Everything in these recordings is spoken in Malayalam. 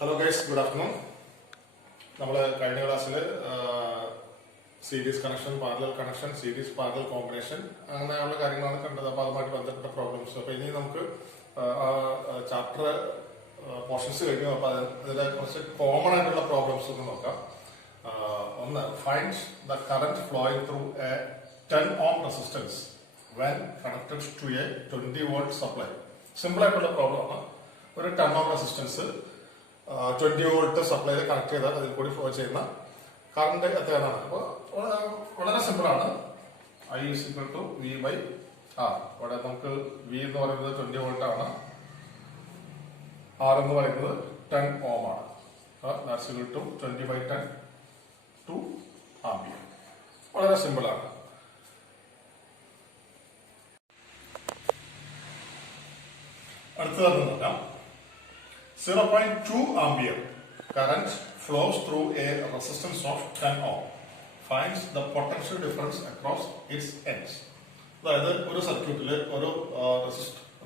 Hello guys, good afternoon. We കഴിഞ്ഞ ക്ലാസ്സിൽ series connection, parallel connection, series parallel combination അങ്ങനെയുള്ള കാര്യങ്ങളാണ് കണ്ടത്. അപ്പോൾ അതുമായിട്ട് ബന്ധപ്പെട്ട പ്രോബ്ലംസ്. അപ്പോൾ ഇനി നമുക്ക് ചാപ്റ്റർ പോർഷൻസ് കഴിഞ്ഞു. അപ്പോൾ അതിലെ കുറച്ച് കോമൺ ആയിട്ടുള്ള പ്രോബ്ലംസ് ഒന്ന് നോക്കാം. ഒന്ന്, find the current flowing through a 10 ohm resistance when connected to a 20 volt supply. Simple ആയിട്ടുള്ള പ്രോബ്ലം ആണ്. ഒരു 10 ohm റെസിസ്റ്റൻസ് 20 volt സപ്ലൈയിൽ കണക്ട് ചെയ്താൽ അതിൽ കൂടി ഫ്ലോ ചെയ്യുന്ന കറണ്ട് എത്രയാണ്? അപ്പോൾ വളരെ സിമ്പിൾ ആണ്. I is equal to V by R. ഇവിടെ നമുക്ക് V എന്ന് പറയുന്നത് 20 volt ആണ്, R എന്ന് പറയുന്നത് 10 ohm ആണ്. That's equal to 20 by 10 2 ampere. വളരെ സിമ്പിൾ ആണ്. അടുത്തത് നോക്കാം. 0.2 ampere current flows through a resistance of 10 ohm. Finds the potential difference across its ends. അതായത് ഒരു സർക്യൂട്ടിൽ ഒരു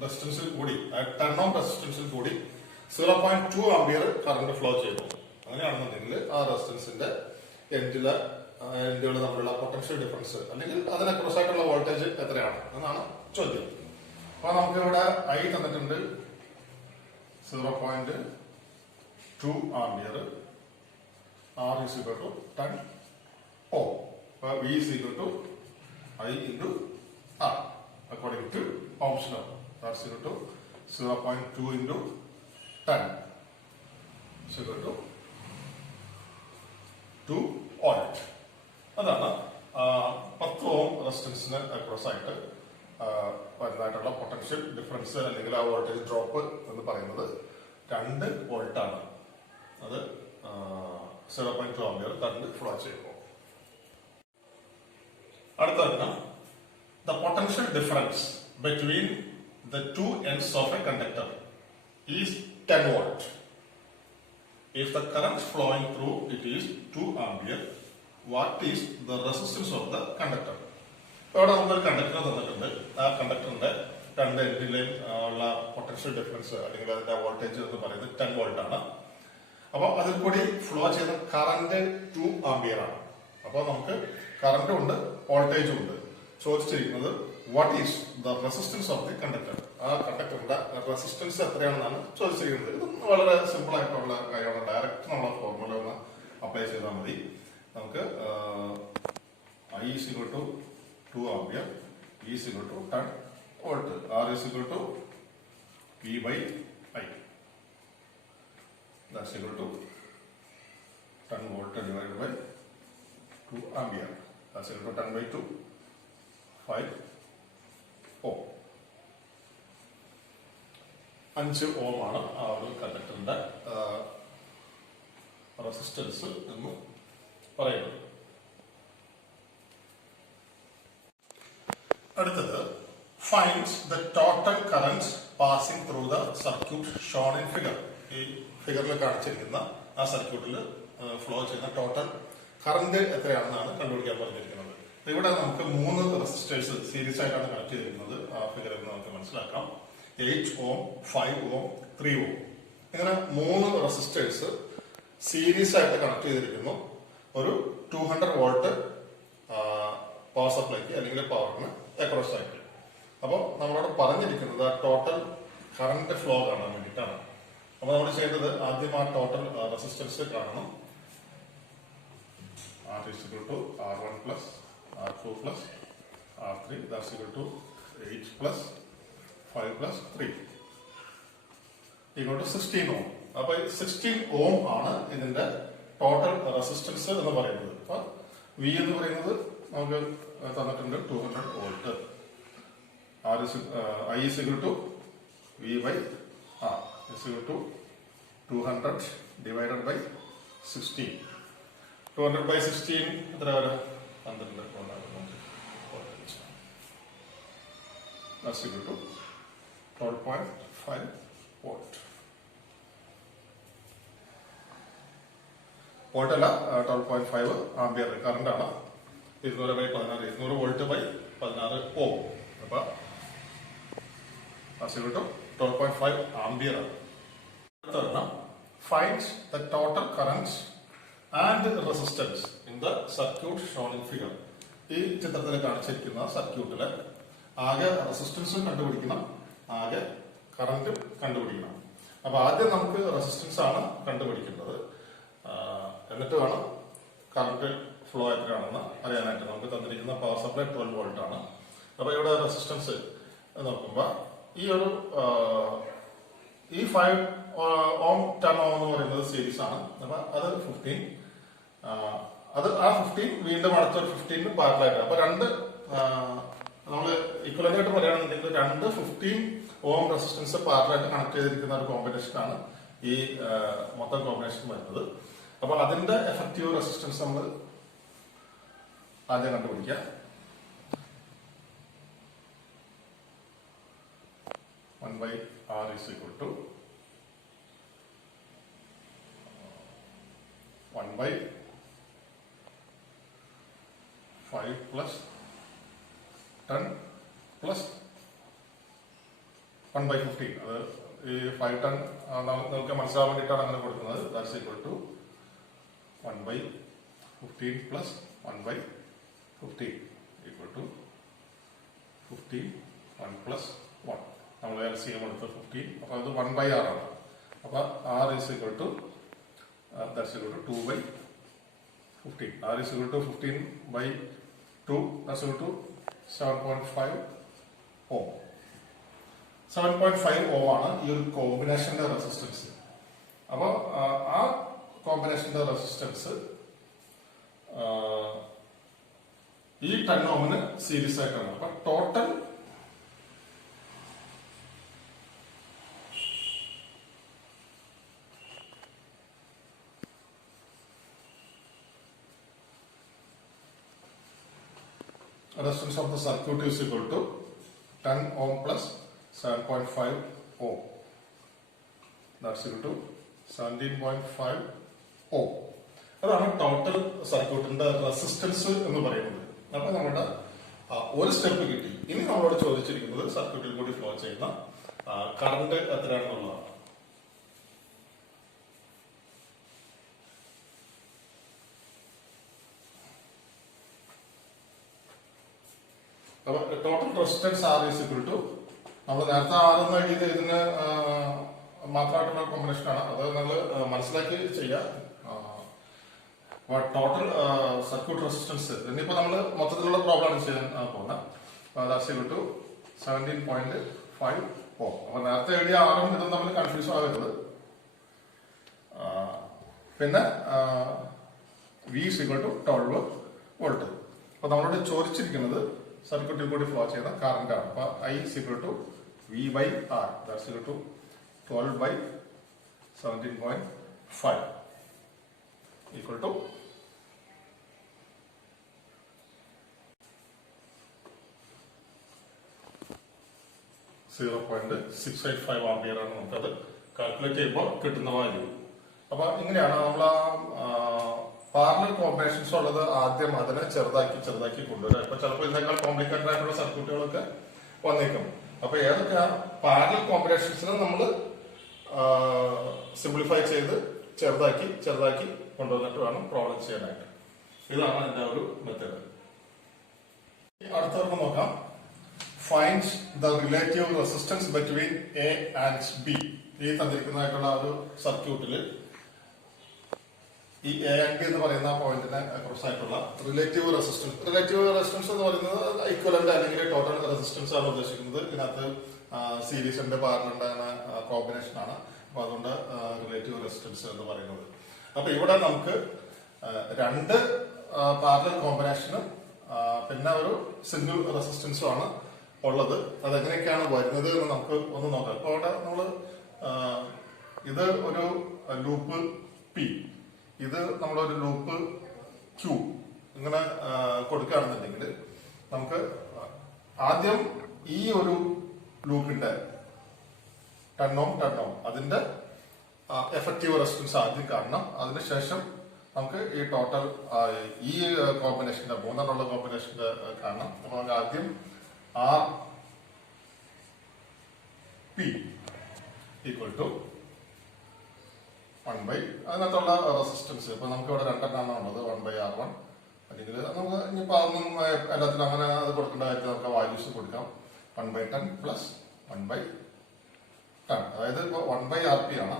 റെസിസ്റ്റൻസിൽ കൂടി 10 ohm റെസിസ്റ്റൻസിൽ കൂടി 0.2 ampere കറണ്ട് ഫ്ലോ ചെയ്യുന്നു. അങ്ങനെയാണെന്നുണ്ടെങ്കിൽ ആ റെസിസ്റ്റൻസിന്റെ എൻഡുകൾ തമ്മിലുള്ള പൊട്ടൻഷ്യൽ ഡിഫറൻസ് അല്ലെങ്കിൽ അതിന് അക്രോസ് ആയിട്ടുള്ള വോൾട്ടേജ് എത്രയാണ് എന്നാണ് ചോദ്യം. അപ്പൊ നമുക്ക് ഇവിടെ ഐ തന്നിട്ടുണ്ട് 0.2 ampere, R is equal to 10 ohm. V is equal to I into R according to Ohm's law. That's equal to 0.2 into 10 is equal to 2 volt. അതാണ് 10 ohm റെസിസ്റ്റൻസിന് അക്രോസ് ആയിട്ട് വരുന്നതായിട്ടുള്ള പൊട്ടൻഷ്യൽ ഡിഫറൻസ് അല്ലെങ്കിൽ ആ വോൾട്ടേജ് ഡ്രോപ്പ് എന്ന് പറയുന്നത് 2 വോൾട്ട് ആണ്. അത് 0.2 ampere കറണ്ട് ഫ്ലോ ചെയ്യുമ്പോൾ. അടുത്ത the potential difference between the two ends of A conductor is 10 volt. If the current flowing through it is 2 ampere, what is the resistance of the conductor? ഇവിടെ നമുക്കൊരു കണ്ടക്ടർ തന്നിട്ടുണ്ട്. ആ കണ്ടക്ടറിന്റെ രണ്ട് എൻഡിലെയും ഉള്ള പൊട്ടൻഷ്യൽ ഡിഫറൻസ് അല്ലെങ്കിൽ അതിന്റെ വോൾട്ടേജ് എന്ന് പറയുന്നത് 10 volt ആണ്. അപ്പോൾ അതിൽ കൂടി ഫ്ലോ ചെയ്യുന്ന കറന്റ് 2 ampere ആണ്. അപ്പോൾ നമുക്ക് കറന്റും ഉണ്ട് വോൾട്ടേജും ഉണ്ട്. ചോദിച്ചിരിക്കുന്നത് what is the resistance of the conductor. ആ കണ്ടക്ടറിന്റെ റെസിസ്റ്റൻസ് എത്രയാണെന്നാണ് ചോദിച്ചിരിക്കുന്നത്. ഇത് വളരെ സിമ്പിൾ ആയിട്ടുള്ള കാര്യമാണ്. ഡയറക്റ്റ് നമ്മൾ ഫോർമുല ഒന്ന് അപ്ലൈ ചെയ്താൽ മതി. നമുക്ക് I is equal to 2 ampere, E is equal to 10 volt, R is equal to V by I. That's equal to 10 volt divided by 2 ampere. That's equal to 10 by 2, 5 ohm. 5 ohm ആണ് ആ ഒരു കണ്ടക്ടറിന്റെ റെസിസ്റ്റൻസ് എന്ന് പറയുന്നത്. അടുത്തത്, find the total current passing through the circuit shown in figure. ഈ ഫിഗറിൽ കാണിച്ചിരിക്കുന്ന ആ സർക്യൂട്ടിൽ ഫ്ലോ ചെയ്യുന്ന ടോട്ടൽ കറന്റ് എത്രയാണെന്നാണ് കണ്ടുപിടിക്കാൻ പറഞ്ഞിരിക്കുന്നത്. ഇവിടെ നമുക്ക് 3 റെസിസ്റ്റേഴ്സ് സീരീസ് ആയിട്ടാണ് കണക്ട് ചെയ്തിരിക്കുന്നത്. ആ ഫിഗറിൽ നമുക്ക് മനസ്സിലാക്കാം. 8 ohm, 5 ohm, 3 ohm. ഇങ്ങനെ 3 റെസിസ്റ്റേഴ്സ് സീരീസ് ആയിട്ട് കണക്ട് ചെയ്തിരിക്കുന്നു ഒരു 200 volt പവർ സപ്ലൈക്ക് അല്ലെങ്കിൽ പവറിന് അക്രോസ് ആയിട്ട്. അപ്പോൾ നമ്മളോട് പറഞ്ഞിരിക്കുന്നത് ടോട്ടൽ കറന്റ് ഫ്ലോ കാണാൻ വേണ്ടിയിട്ടാണ്. അപ്പൊ നമ്മൾ ചെയ്തത് ആദ്യം ആ ടോട്ടൽ റെസിസ്റ്റൻസ് കാണണം. R is equal to R1 plus R2 plus R3, that's equal to 8 plus 5 plus 3 equal to 16 ohm. അപ്പൊ 16 ohm ആണ് ഇതിന്റെ ടോട്ടൽ റെസിസ്റ്റൻസ് എന്ന് പറയുന്നത്. അപ്പൊ V എന്ന് പറയുന്നത് നമുക്ക് തന്നിട്ടുണ്ട് 200 volt. I is equal to V by R is equal to 200 divided by 16. 200 by 16 എത്ര വരും? 12. That's equal to 12.5 volt. Volt അല്ല, 12.5 ആംപിയർ കറണ്ട് ആണ്. 200 by 16, 200 volt by 16 ohm. അപ്പൊ 12.5 ആംപിയർ ആണ്. finds the total current and resistance in the circuit shown in figure. ഈ ചിത്രത്തിൽ കാണിച്ചിരിക്കുന്ന സർക്യൂട്ടില് ആകെ റെസിസ്റ്റൻസും കണ്ടുപിടിക്കണം, ആകെ കറന്റും കണ്ടുപിടിക്കണം. അപ്പൊ ആദ്യം നമുക്ക് റെസിസ്റ്റൻസ് ആണ് കണ്ടുപിടിക്കേണ്ടത്, എന്നിട്ട് വേണം കറന്റ് ഫ്ലോ എത്രയാണെന്ന് അറിയാനായിട്ട്. നമുക്ക് തന്നിരിക്കുന്ന പവർ സപ്ലൈ 12 വോൾട്ട് ആണ്. അപ്പൊ ഇവിടെ റെസിസ്റ്റൻസ് നോക്കുമ്പോ ഈ 5 ഓം 10 ഓം എന്ന് പറയുന്നത് സീരീസ് ആണ്. അപ്പൊ അത് 15, ആ 15 വീണ്ടും അടുത്തൊരു 15 പാരലായിട്ട്. അപ്പൊ രണ്ട് നമ്മൾ ഇക്വലന്റ് ആയിട്ട് പറയുകയാണെന്നുണ്ടെങ്കിൽ 2 15 ഓം റെസിസ്റ്റൻസ് പാരലായിട്ട് കണക്ട് ചെയ്തിരിക്കുന്ന ഒരു കോമ്പിനേഷൻ ആണ് ഈ മൊത്തം കോമ്പിനേഷൻ വരുന്നത്. അപ്പൊ അതിന്റെ എഫക്റ്റീവ് റെസിസ്റ്റൻസ് നമ്മൾ ആദ്യം കണ്ടുപിടിക്കുക. 1/R is equal to 1/5 plus 10 plus 1/15. അത് ഈ 5 10 നമുക്ക് മനസ്സിലാവാൻ വേണ്ടിയിട്ടാണ് അങ്ങനെ കൊടുക്കുന്നത്. That's equal to 1/15 plus 1/15 equal to 15 1 plus 1. നമ്മൾ LCM എടുത്ത് 15. അപ്പൊ അത് 1/R ആണ്. അപ്പൊ R is equal to that's equal to 2/15. R is equal to 15/2. That's equal to 7.5 ohm. 7.5 ohm ആണ് ഈ ഒരു കോമ്പിനേഷന്റെ റെസിസ്റ്റൻസ്. അപ്പൊ ആ കോമ്പിനേഷന്റെ റെസിസ്റ്റൻസ് ഈ 10 ഓമിന് സീരീസ് ആയിട്ടാണ്. അപ്പൊ total resistance of the circuit is equal to 10 ohm plus 7.5 ohm. That's equal to 17.5 ohm. അതാണ് ടോട്ടൽ സർക്യൂട്ടിന്റെ റെസിസ്റ്റൻസ് എന്ന് പറയുന്നത്. അപ്പൊ നമ്മുടെ ഒരു സ്റ്റെപ്പ് കിട്ടി. ഇനി നമ്മളോട് ചോദിച്ചിരിക്കുന്നത് സർക്യൂട്ടിൽ കൂടി ഫ്ലോ ചെയ്യുന്ന കറണ്ട് എത്രയാണെന്നുള്ളതാണ്. അപ്പൊ total resistance R is equal to നമ്മൾ നേരത്തെ R എന്ന് എഴുതിയത് ഇതിന് മാത്രമായിട്ടുള്ള കോമ്പിനേഷൻ ആണ്. അത് നമ്മൾ മനസ്സിലാക്കി ചെയ്യാം. ടോട്ടൽ സർക്യൂട്ട് റെസിസ്റ്റൻസ് ഇനിയിപ്പോ നമ്മൾ മൊത്തത്തിലുള്ള പ്രോബ്ലം ചെയ്യാൻ പോകുന്നത്. That's equal to 17.5 ohm. അപ്പൊ നേരത്തെ എഴുതിയ ആറും ഇതും തമ്മിൽ കൺഫ്യൂഷൻ ആകരുത്. പിന്നെ V is equal to 12 volt. അപ്പൊ നമ്മളോട് ചോദിച്ചിരിക്കുന്നത് സർക്യൂട്ടിൽ കൂടി ഫ്ലോ ചെയ്യുന്ന കറന്റ് ആണ്. അപ്പൊ I is equal to V/R. That's equal to 12/17.5 equal to 0.685 ampere ആണ് നമുക്കത് കാൽക്കുലേറ്റ് ചെയ്യുമ്പോൾ കിട്ടുന്ന വാല്യൂ. അപ്പൊ ഇങ്ങനെയാണ് നമ്മൾ പാരലൽ കോമ്പിനേഷൻസ് ഉള്ളത്. ആദ്യം അതിനെ ചെറുതാക്കി കൊണ്ടുവരാം. ഇപ്പൊ ചിലപ്പോൾ ഇതിനേക്കാൾ കോംപ്ലിക്കേറ്റഡ് ആയിട്ടുള്ള സർക്യൂട്ടുകളൊക്കെ വന്നേക്കും. അപ്പൊ ഏതൊക്കെ പാരലൽ കോമ്പിനേഷൻസിനെ നമ്മൾ സിംപ്ലിഫൈ ചെയ്ത് ചെറുതാക്കി കൊണ്ടുവന്നിട്ട് വേണം പ്രോബ്ലം ചെയ്യാനായിട്ട്. ഇതാണ് എന്റെ ഒരു മെത്തേഡ്. അടുത്തവർക്ക് നോക്കാം. Find the relative resistance between A and B. ഈ തന്നിരിക്കുന്നതായിട്ടുള്ള ഒരു സർക്യൂട്ടിൽ ഈ എ ആൻഡ് ബി എന്ന് പറയുന്ന പോയിന്റിനെ അക്രോസ് ആയിട്ടുള്ള റിലേറ്റീവ് റെസിസ്റ്റൻസ് എന്ന് പറയുന്നത് ഇക്വലന്റ് അല്ലെങ്കിൽ ടോട്ടൽ റെസിസ്റ്റൻസ് ആണ് ഉദ്ദേശിക്കുന്നത്. ഇതിനകത്ത് സീരീസിന്റെ പാരലലിന്റെ കോമ്പിനേഷൻ ആണ്. അപ്പൊ അതുകൊണ്ട് റിലേറ്റീവ് റെസിസ്റ്റൻസ് എന്ന് പറയുന്നത്. അപ്പൊ ഇവിടെ നമുക്ക് രണ്ട് പാരലൽ കോമ്പിനേഷനും പിന്നെ ഒരു സിംഗിൾ റെസിസ്റ്റൻസും ആണ് ഉള്ളത്. അതെങ്ങനെയൊക്കെയാണ് വരുന്നത് എന്ന് നമുക്ക് ഒന്ന് നോക്കാം. അപ്പൊ അവിടെ നമ്മള് ഇത് ഒരു ലൂപ്പ് പി, ഇത് നമ്മളൊരു ലൂപ്പ് ക്യൂ ഇങ്ങനെ കൊടുക്കുകയാണെന്നുണ്ടെങ്കിൽ നമുക്ക് ആദ്യം ഈ ഒരു ലൂപ്പിന്റെ 10 ഓം അതിന്റെ എഫക്റ്റീവ് റെസിസ്റ്റൻസ് ആദ്യം കാണണം. അതിനുശേഷം നമുക്ക് ഈ ടോട്ടൽ ഈ കോമ്പിനേഷന്റെ മൂന്നെണ്ണമുള്ള കോമ്പിനേഷന്റെ കാണണം. അപ്പൊ നമുക്ക് ആദ്യം RP ഈക്വൽ ടു 1 by അതിനകത്തുള്ള റെസിസ്റ്റൻസ് ഇപ്പൊ നമുക്ക് ഇവിടെ രണ്ടെണ്ണമാണ് ഉള്ളത് 1 by R1 അല്ലെങ്കിൽ നമുക്ക് ഇനിയിപ്പോൾ അതൊന്നും എല്ലാത്തിനും അങ്ങനെ അത് കൊടുക്കേണ്ട കാര്യത്തിൽ നമുക്ക് വാല്യൂസ് കൊടുക്കാം 1 by 10 പ്ലസ് 1 by 10 അതായത് ഇപ്പോൾ 1 by RP ആണ്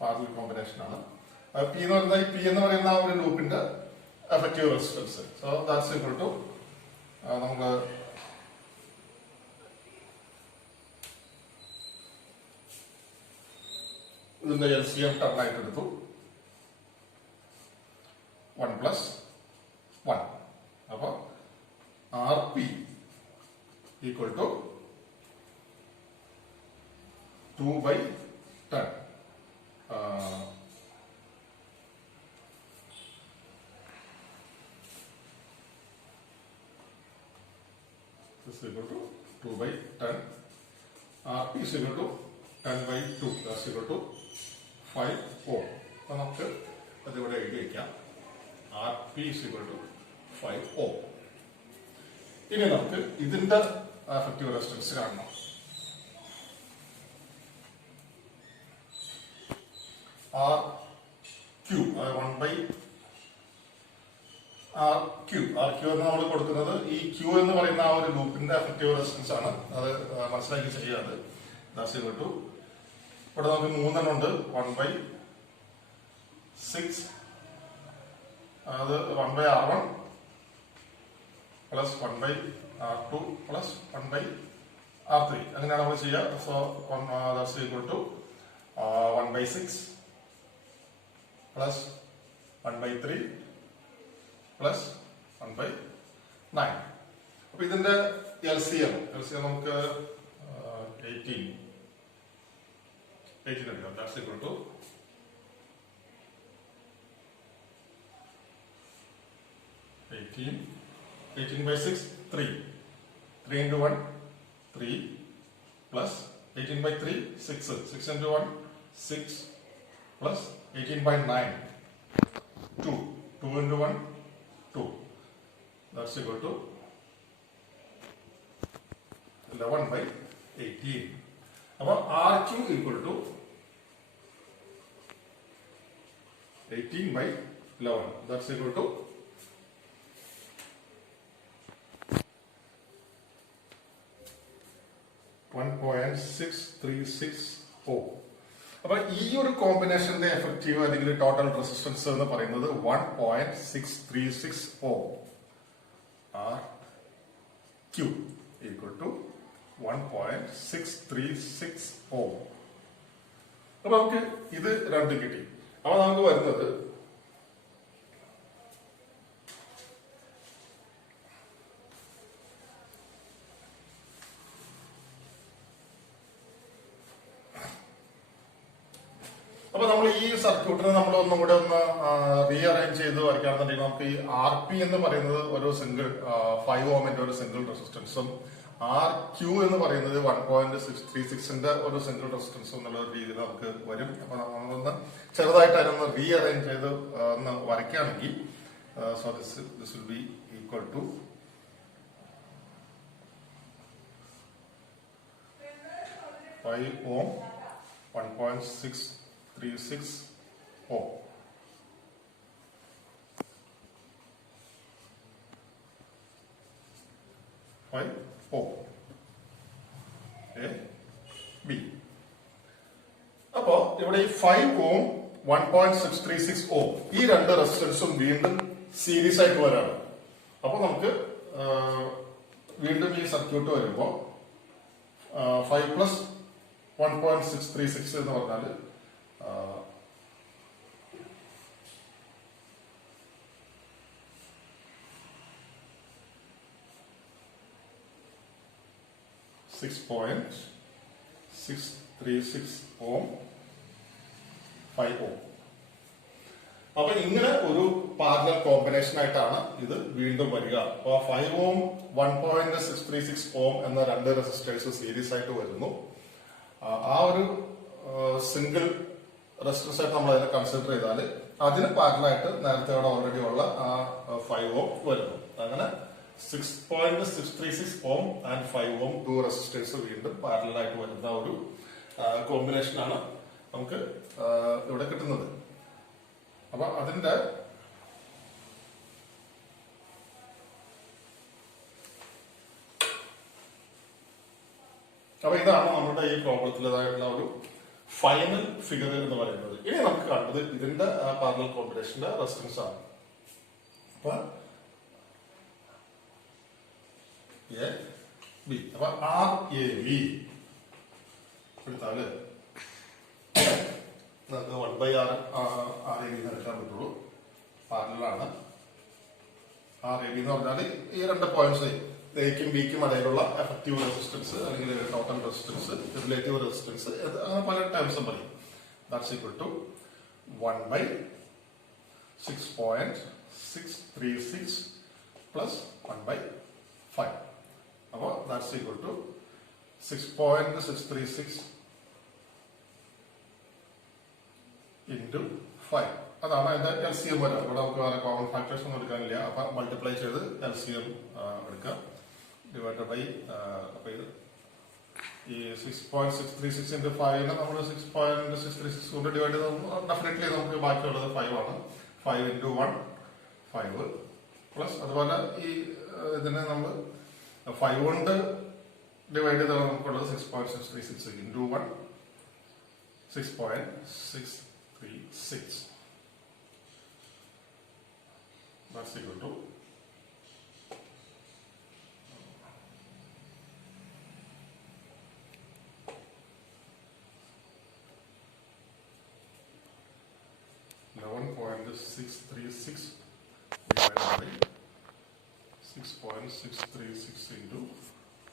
പാരലൽ കോമ്പിനേഷൻ ആണ് പി എന്ന് പറയുന്നത് പി എന്ന് പറയുന്ന ആ ഒരു ലൂപ്പിന്റെ effective resistance so that's equal to നമുക്ക് ഇതിന്റെ LCM ടേൺ ആയിട്ട് എടുത്തു 1 plus 1 അപ്പോൾ RP equal to 2 by 10 this is equal to 2 by 10 RP is equal to 10 by 2 that's equal to 5 ohm അപ്പോൾ നമുക്ക് അതിവിടെ എഴുതി വയ്ക്കാം RP is equal to 5 ohm ഇനി നമുക്ക് ഇതിന്റെ എഫക്റ്റീവ് റെസിസ്റ്റൻസ് കാണണം RQ 1 by RQ എന്ന് നമ്മൾ കൊടുക്കുന്നത് ഈ Q എന്ന് പറയുന്ന ആ ഒരു ലൂപ്പിന്റെ എഫക്റ്റീവ് റെസിസ്റ്റൻസ് ആണ് അത് മനസ്സിലാക്കി ചെയ്യാതെ ദാറ്റ്സ് ഈക്വൽ ടു ഇവിടെ നമുക്ക് മൂന്നെണ്ണം ഉണ്ട് 1 by 6 അത് 1 by R1 plus 1 by R2 plus 1 by R3 അങ്ങനെയാണ് നമ്മൾ ചെയ്യുക so that's equal to 1 by 6 plus 1 by 3 plus 1 by 9 അപ്പൊ ഇതിന്റെ LCM നമുക്ക് 18 എടുക്കാം that's equal to 18 by 6 3 into 1 3 plus 18 by 3 6 into 1 6 plus 18 by 9 2 into 1 2 that's equal to 11 by 18 അപ്പോൾ RQ equal to 18 by 11 that's equal to 1.636 ohm അപ്പോൾ ഈ ഒരു കോമ്പിനേഷന്റെ എഫക്റ്റീവ് അല്ലെങ്കിൽ ടോട്ടൽ റെസിസ്റ്റൻസ് എന്ന് പറയുന്നത് 1.636 ohm RQ equal to 1.636 ohm അപ്പൊ നമുക്ക് ഇത് രണ്ടും കിട്ടി അപ്പൊ നമുക്ക് വരുന്നത് അപ്പൊ നമ്മൾ ഈ സർക്യൂട്ടിനെ നമ്മൾ ഒന്നും കൂടെ ഒന്ന് റീഅറേഞ്ച് ചെയ്ത് വരയ്ക്കുകയാണെന്നുണ്ടെങ്കിൽ നമുക്ക് ഈ RP എന്ന് പറയുന്നത് ഒരു സിംഗിൾ 5 ഓമിന്റെ ഒരു സിംഗിൾ റെസിസ്റ്റൻസും RQ എന്ന് പറയുന്നത് 1.636ന്റെ ഒരു സിംഗിൾ റെസിസ്റ്റൻസും എന്നുള്ള രീതിയിൽ നമുക്ക് വരും അപ്പൊ നമ്മളൊന്ന് ചെറുതായിട്ട് അതിനൊന്ന് റീഅറേഞ്ച് ചെയ്ത് ഒന്ന് വരയ്ക്കുകയാണെങ്കിൽ so this will be equal to 5 ohm 1.636 ohm. ohm. A, B. അപ്പോ ഇവിടെ ഈ 5 ohm 1.636 ohm ഈ രണ്ട് റെസിസ്റ്റൻസും വീണ്ടും സീരീസ് ആയിട്ട് വരാണ് അപ്പൊ നമുക്ക് വീണ്ടും ഈ സർക്യൂട്ട് വരുമ്പോ 5 പ്ലസ് 1.636 എന്ന് പറഞ്ഞാല് 6.636 ohm 5 ohm അപ്പൊ ഇങ്ങനെ ഒരു പാരലൽ കോമ്പിനേഷൻ ആയിട്ടാണ് ഇത് വീണ്ടും വരിക അപ്പൊ 5 ohm 1.636 ohm എന്ന രണ്ട് റെസിസ്റ്റേഴ്സ് സീരീസ് ആയിട്ട് വരുന്നു ആ ഒരു സിംഗിൾ റെസിസ്റ്റൻസ് ആയിട്ട് നമ്മൾ അതിനെ കൺസിഡർ ചെയ്താൽ അതിന് പാരലായിട്ട് നേരത്തെ അവിടെ ഓൾറെഡി ഉള്ള ആ 5 ohm വരുന്നു അങ്ങനെ 6.636 ohm and 5 ohm to resistors വീണ്ടും പാരലായിട്ട് വരുന്ന ഒരു കോമ്പിനേഷൻ ആണ് നമുക്ക് ഇവിടെ കിട്ടുന്നത്. അപ്പൊ അതിന്റെ അപ്പൊ ഇതാണ് നമ്മുടെ ഈ പ്രോബ്ലത്തിലേതായിട്ടുള്ള ഒരു ഫൈനൽ ഫിഗർ എന്ന് പറയുന്നത്. ഇനി നമുക്ക് കണ്ടത് ഇതിന്റെ പാരലൽ കോമ്പിനേഷന്റെ റെസിസ്റ്റൻസ് ആണ്. അപ്പൊ എ ബി, അപ്പൊ ആർ എ ബി എടുത്താല് നമുക്ക് 1/r ആർ എ ബി എടുക്കാൻ പറ്റുള്ളൂ. പാരലാണ് ആർ എ ബി എന്ന് പറഞ്ഞാൽ ഈ രണ്ട് പോയിന്റ്സ് എക്കും ബിക്കും ഇടയിലുള്ള എഫക്റ്റീവ് റെസിസ്റ്റൻസ് അല്ലെങ്കിൽ ടോട്ടൽ റെസിസ്റ്റൻസ്, റിലേറ്റീവ് റെസിസ്റ്റൻസ്, അങ്ങനെ പല ടൈംസും പറയും. That's equal to 1/6.636 plus 1/5. അപ്പോൾ ദാറ്റ്സ് ഈക്വൽ ടു 6.636 ഇൻറ്റു 5. അതാണ് അതിന്റെ LCM വരാം. ഇവിടെ നമുക്ക് വേറെ കോമൺ ഫാക്ടേഴ്സ് ഒന്നും എടുക്കാനില്ല. അപ്പൊ മൾട്ടിപ്ലൈ ചെയ്ത് LCM എടുക്കാം. ഡിവൈഡഡ് ബൈ അപ്പൊ ഇത് ഈ 6.636 ഇൻറ്റു 5 നമ്മൾ 6.636 കൊണ്ട് ഡിവൈഡ് ചെയ്ത് ഡെഫിനറ്റ്ലി നമുക്ക് ബാക്കിയുള്ളത് 5 ആണ്. 5 ഇൻറ്റു 1 5 പ്ലസ് അതുപോലെ ഈ ഇതിനെ നമ്മൾ 5 കൊണ്ട് ഡിവൈഡ് ചെയ്താൽ നമുക്കുള്ളത് 6.636 into 1 6.636. That's equal to 11.636 divided by 6.636 into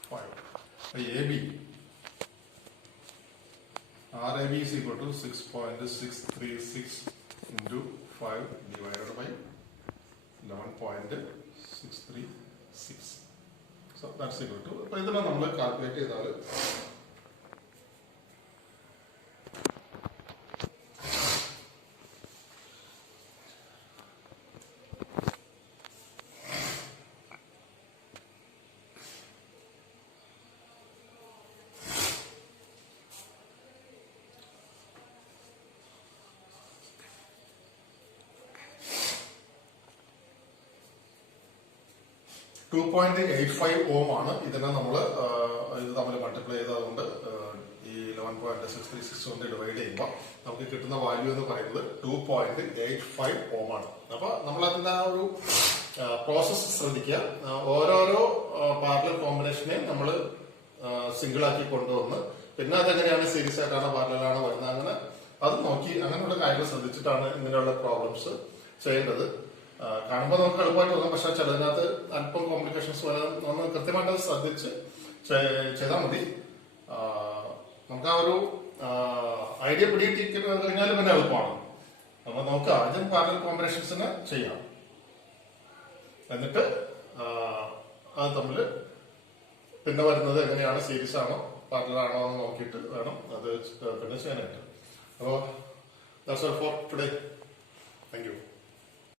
5. AB RAB is equal to 6.636 into 5 divided by 11.636. So that's equal to, അപ്പോൾ ഇതിനെ നമ്മൾ കാൽക്കുലേറ്റ് ചെയ്താൽ $2.85 ohm ആണ്. ഇതിനെ നമ്മൾ ഇത് തമ്മിൽ മൾട്ടിപ്ലൈ ചെയ്തതുകൊണ്ട് ഈ 11.636 കൊണ്ട് ഡിവൈഡ് ചെയ്യുമ്പോൾ നമുക്ക് കിട്ടുന്ന വാല്യൂ എന്ന് പറയുന്നത് 2.85 ohm ആണ്. അപ്പൊ നമ്മൾ അതിന്റെ ആ ഒരു പ്രോസസ് ശ്രദ്ധിക്കുക. ഓരോരോ പാരലൽ കോമ്പിനേഷനെയും നമ്മൾ സിംഗിൾ ആക്കി കൊണ്ടുവന്ന് പിന്നെ അതെങ്ങനെയാണ് സീരീസ് ആയിട്ടാണ് പാരലലാണ് വരുന്നത്, അങ്ങനെ അത് നോക്കി അങ്ങനെയുള്ള കാര്യങ്ങൾ ശ്രദ്ധിച്ചിട്ടാണ് ഇങ്ങനെയുള്ള പ്രോബ്ലംസ് ചെയ്യേണ്ടത്. കാണുമ്പോൾ നമുക്ക് എളുപ്പമായിട്ട് തോന്നും, പക്ഷെ ചിലതിനകത്ത് അല്പം കോംപ്ലിക്കേഷൻസ് വരാൻ നമ്മൾ കൃത്യമായിട്ട് അത് ശ്രദ്ധിച്ച് ചെയ്താൽ മതി. നമുക്ക് ആ ഒരു ഐഡിയ പിടിയിട്ട് കഴിഞ്ഞാലും പിന്നെ എളുപ്പമാണ്. നമ്മൾ നോക്കുക, ആദ്യം പാരലൽ കോമ്പിനേഷൻസിന് ചെയ്യാം, എന്നിട്ട് അത് തമ്മിൽ പിന്നെ വരുന്നത് എങ്ങനെയാണ്, സീരീസ് ആണോ പാരലൽ ആണോ എന്ന് നോക്കിയിട്ട് വേണം അത് പിന്നെ ചെയ്യാനായിട്ട്. അപ്പോൾ that's all for today. Thank you.